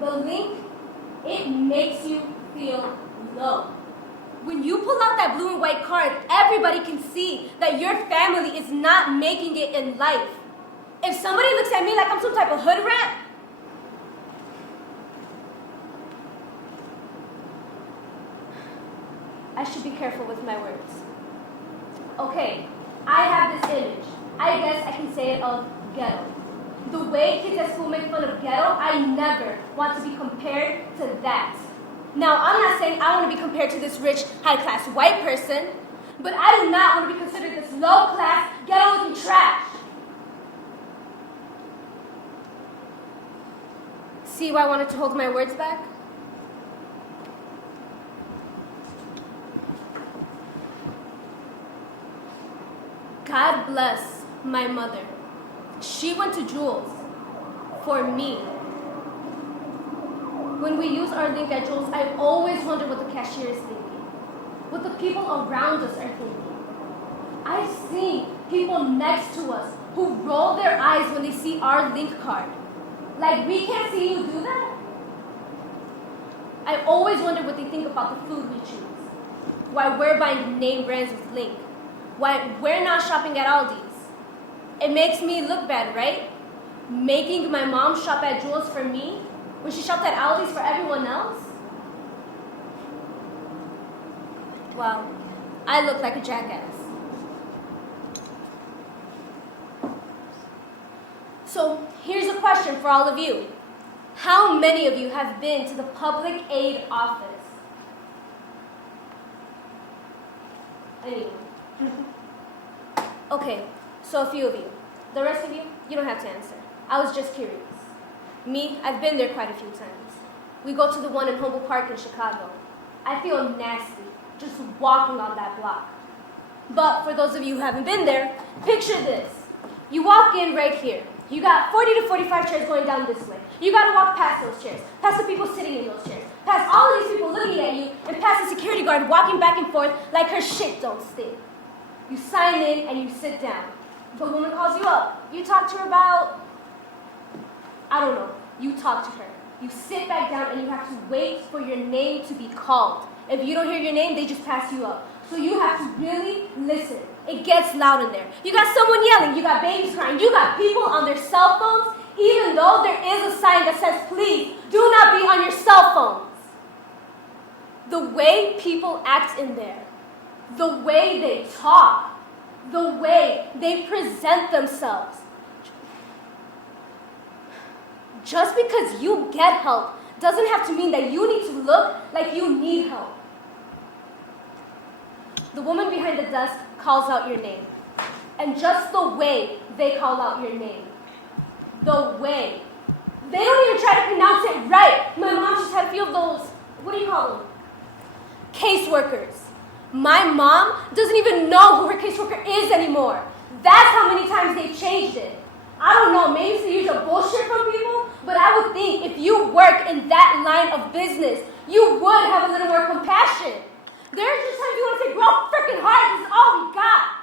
The link, it makes you feel low. When you pull out that blue and white card, everybody can see that your family is not making it in life. If somebody looks at me like I'm some type of hood rat, I should be careful with my words. Okay, I have this image. I guess I can say it of ghetto. The way kids at school make fun of ghetto, I never want to be compared to that. Now, I'm not saying I want to be compared to this rich, high-class white person, but I do not want to be considered this low-class, ghetto-looking trash. See why I wanted to hold my words back? God bless my mother. She went to Jules for me. When we use our link at Jules, I always wonder what the cashier is thinking, what the people around us are thinking. I've seen people next to us who roll their eyes when they see our link card. Like, we can't see you do that? I always wonder what they think about the food we choose, why we're buying name brands with link, why we're not shopping at Aldi's. It makes me look bad, right? Making my mom shop at Jules for me when she shopped at Aldi's for everyone else? Well, I look like a jackass. So here's a question for all of you. How many of you have been to the public aid office? Anyone? Okay, so a few of you. The rest of you, you don't have to answer. I was just curious. Me, I've been there quite a few times. We go to the one in Humboldt Park in Chicago. I feel nasty just walking on that block. But for those of you who haven't been there, picture this. You walk in right here. You got 40 to 45 chairs going down this way. You got to walk past those chairs, past the people sitting in those chairs, past all of these people looking at you, and past the security guard walking back and forth like her shit don't stink. You sign in and you sit down. The woman calls you up. You talk to her about, I don't know. You talk to her. You sit back down and you have to wait for your name to be called. If you don't hear your name, they just pass you up. So you have to really listen. It gets loud in there. You got someone yelling. You got babies crying. You got people on their cell phones, even though there is a sign that says, please, do not be on your cell phones. The way people act in there, the way they talk, the way they present themselves. Just because you get help doesn't have to mean that you need to look like you need help. The woman behind the desk calls out your name. And just the way they call out your name, the way, they don't even try to pronounce it right. My mom just had a few of those, what do you call them? Caseworkers. My mom doesn't even know who her caseworker is anymore. That's how many times they've changed it. I don't know, maybe it's the usual bullshit from people, but I would think if you work in that line of business, you would have a little more compassion. There's just times you want to say, bro, freaking hard, this is all we got.